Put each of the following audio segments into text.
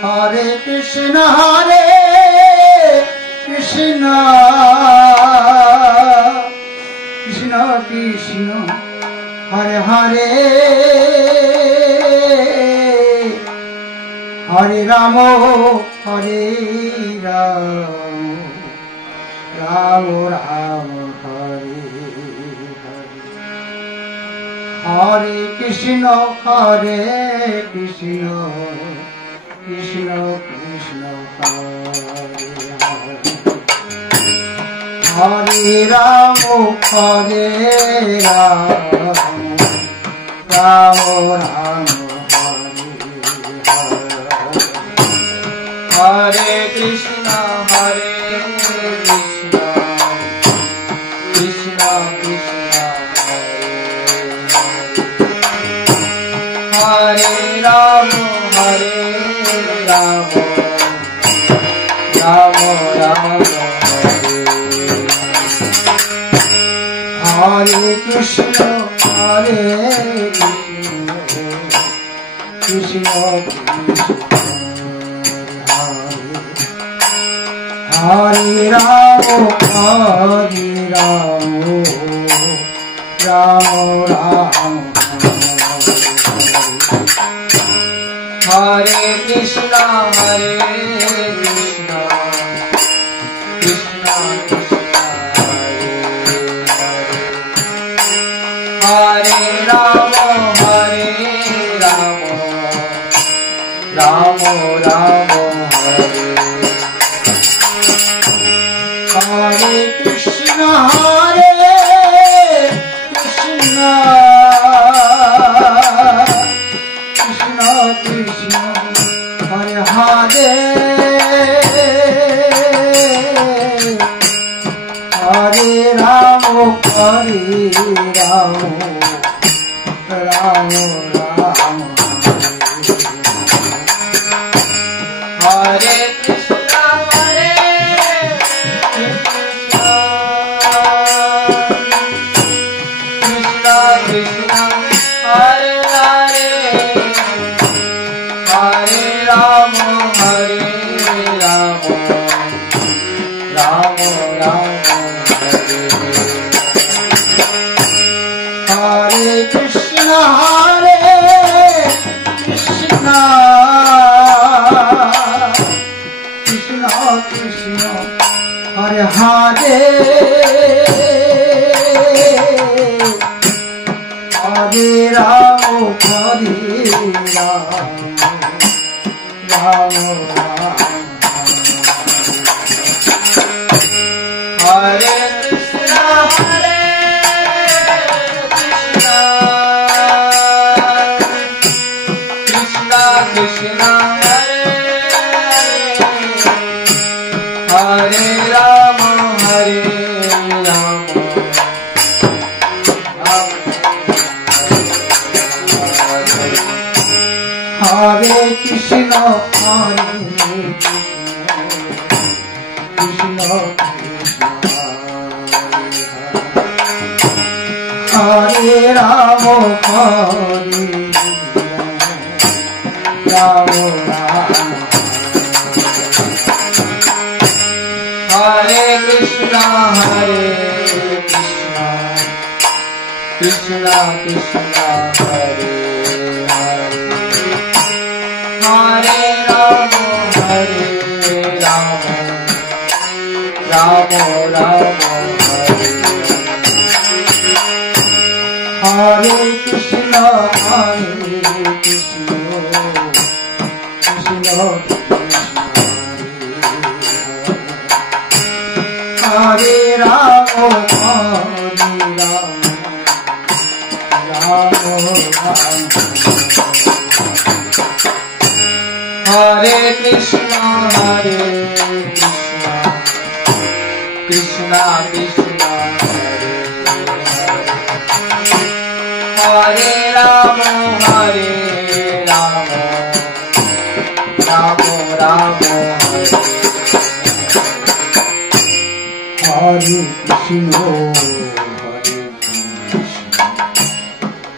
Hare Krishna Krishna Krishna Hare Hare Hare Rama Hare Rama Rama Rama Hare Hare Krishna Krishna Krishna Hare Rama Hare Rama Rama Rama Hare Krishna Krishna Krishna Hare Rama Hare Rama Rama Rama Hare Krishna Krishna Hare Rama Hare Rama Rama Rama Hare Krishna Krishna Krishna Hare Rama Hare Rama Rama Rama Hare Krishna Krishna Krishna Krishna Hare Hare Hare Rama Hare Rama Rama Rama Hare Krishna Krishna Krishna Hare Hare Hare Rama Hare Rama Rama Rama Hare Krishna Krishna Krishna Krishna Hare Hare Hare Rama Hare Rama Rama Rama Hare Krishna Krishna Krishna Hare Rama Hare Rama Hare Krishna Krishna Hare Rama Hare Rama Rama Hare Krishna Krishna Krishna Hare Hare Rama Hare Rama Rama Rama Hare Krishna Krishna Hare Rama Hare Rama Rama Hare Krishna Krishna Krishna Hare Rama Hare Rama Rama Rama Hare Krishna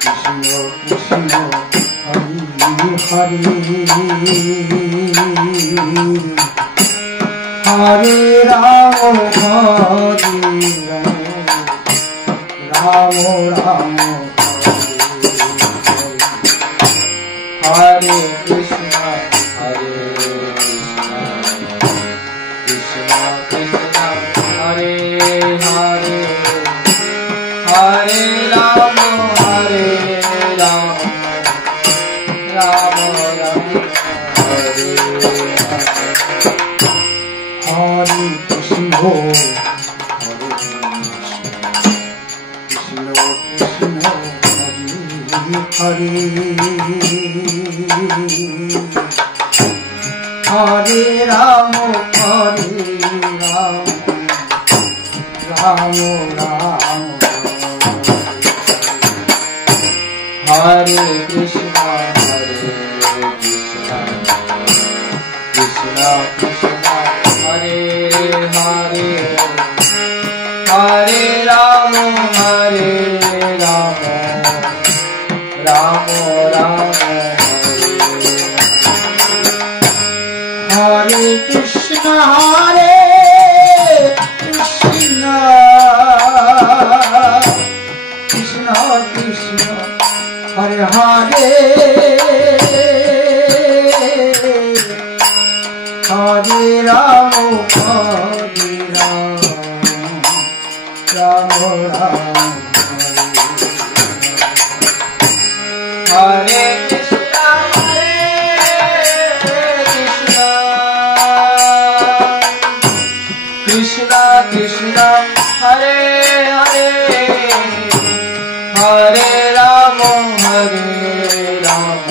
Krishna Krishna Hare Hare Ramo, Ramo Ramo, Hare Krishna, Hare Krishna, Krishna Krishna, Hare Hare, Hare Rama, Hare Rama, Rama Rama, Hare Hare Krishna, Hare Hare Ramo, Hare Ramo, Ramo Ramo, Hare Krishna, Hare Krishna, Krishna Krishna, Hare Hare, Hare Rama, Hare Rama, Rama Rama, Hare Krishna, Hare Krishna, Krishna Krishna, Hare Hare, Hare Ramo, Hare Ramo, Ramo Ramo, Hare Krishna, Hare Krishna, Krishna Krishna, Hare Hare, Hare Rama, Hare Rama,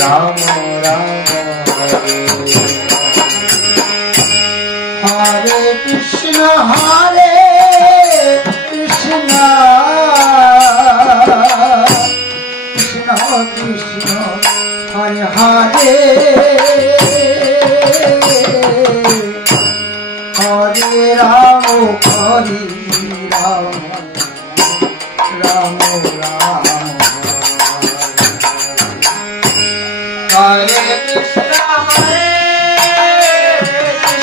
Rama Rama, Hare Krishna, Hare Krishna, Krishna Krishna, Hare Hare, Hare Ramo, Hare Ramo, Ramo Ramo, Hare Krishna, Hare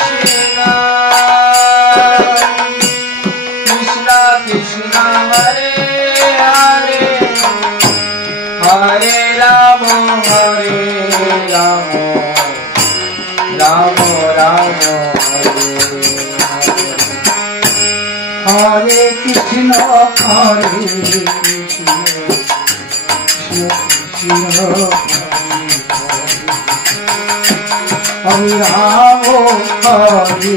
Krishna, Krishna Krishna, Hare Hare, Hare Rama, Hare Rama, Rama Rama, Hare Krishna, Hare Krishna, Krishna Krishna, Hare Ramo, Hare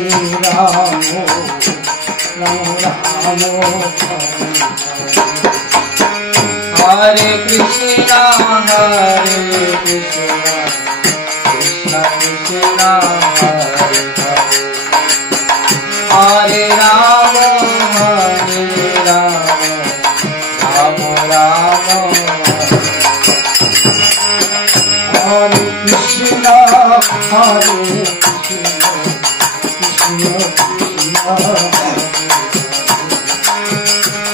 Ramo, Ramo Ramo, Hare Krishna, Hare Krishna, Krishna Krishna, Hare Hare, Hare Rama, Hare Rama, Rama Rama, Hare Krishna, Hare Krishna, Krishna Krishna,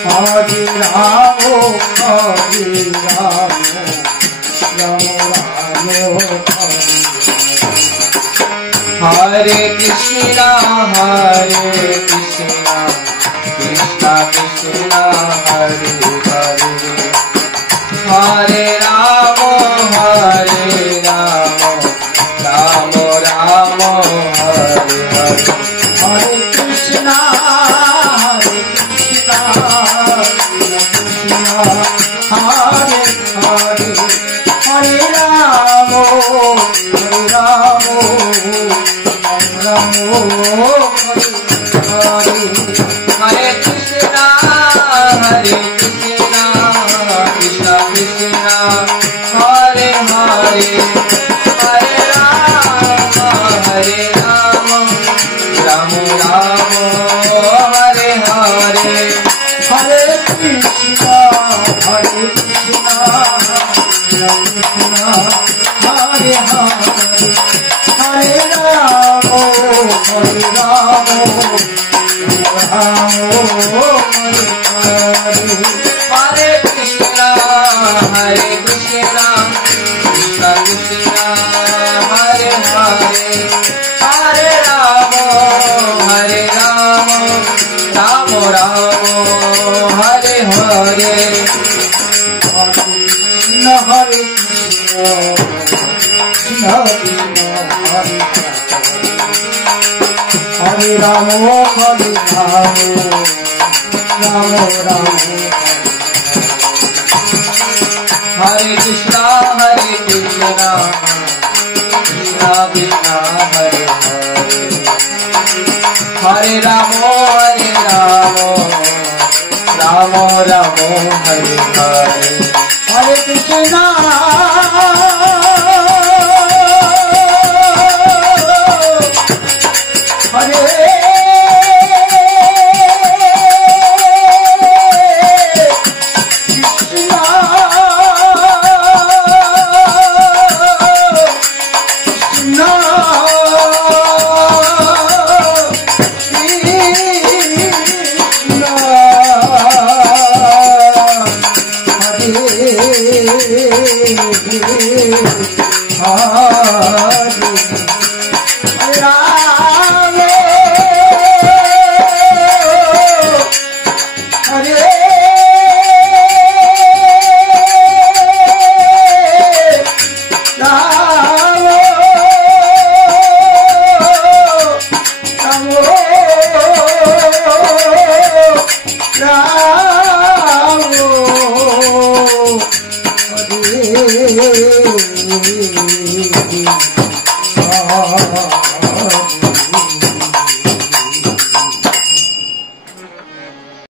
Hare Ramo, Hare Ramo, Ramo Ramo, Hare Krishna, Hare Krishna, Krishna Krishna, Hare Hare, Hare Rama, Hare Rama, Rama Rama, Hare Hare, Hare Krishna, Hare Krishna, Krishna Hare Hare, Hare Ramo, Hare Ramo, Ramo Hare Hare Krishna, Hare Krishna, Krishna Krishna, Hare Hare, Hare Rama, Hare Rama, Rama Rama, Hare Hare, Hare Krishna, Hare Krishna, Krishna Hare Hare, Hare Ramo, Hare Ramo, Ramo Hare Hare, Hare Krishna, Hare Krishna, Hare Hare Ram Ram Ram Hare Hare Krishna Hare Krishna Hare Ram Ram Ram Hare Krishna Krishna Krishna Hare Hare Hare Ram Ram Ram Hare Hare Hare Krishna Hare Oh